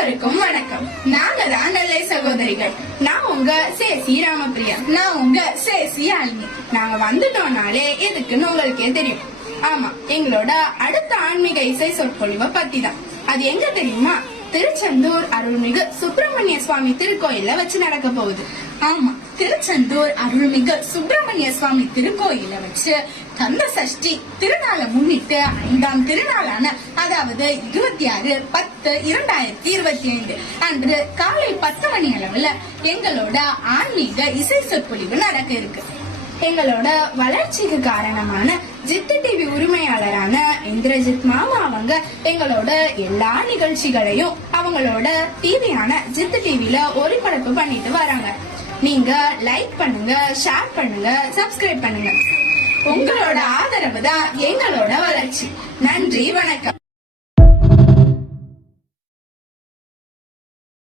அனைவருக்கும் வணக்கம். நாங்க தான் நெல்லை சகோதரிகள். நான் உங்க சேசி ராமபிரியா. நான் உங்க சேசி யாழினி. நாங்க வந்துட்டோம்னாலே எதுக்குன்னு உங்களுக்கே தெரியும். ஆமா, எங்களோட அடுத்த ஆன்மீக இசை சொற்பொழிவை பத்தி தான். அது எங்க தெரியுமா? திருச்செந்தூர் அருள்மிகு சுப்பிரமணிய சுவாமி திருக்கோயில வச்சு நடக்க போகுது. ஆமா, திருச்செந்தூர் அருள்மிகு சுப்பிரமணிய சுவாமி திருக்கோயில வச்சு கந்த சஷ்டி திருநாளை முன்னிட்டு 5ஆம் திருநாளான அதாவது 26/10/2025 அன்று காலை 10 மணி அளவுல எங்களோட ஆன்மீக இசை சொற்பொழிவு நடக்க இருக்கு. எங்களோட வளர்ச்சிக்கு காரணமான ஜித்து டிவி உரிமையாளரான இந்திரஜித் மாமா அவங்க எங்களோட எல்லா நிகழ்ச்சிகளையும் அவங்களோட டிவியான ஜித்து டிவில ஒளிபரப்பு பண்ணிட்டு வராங்க. நீங்க லைக் பண்ணுங்க, ஷேர் பண்ணுங்க, சப்ஸ்கிரைப் பண்ணுங்க. உங்களோட ஆதரவு தான் எங்களோட வளர்ச்சி. நன்றி, வணக்கம்.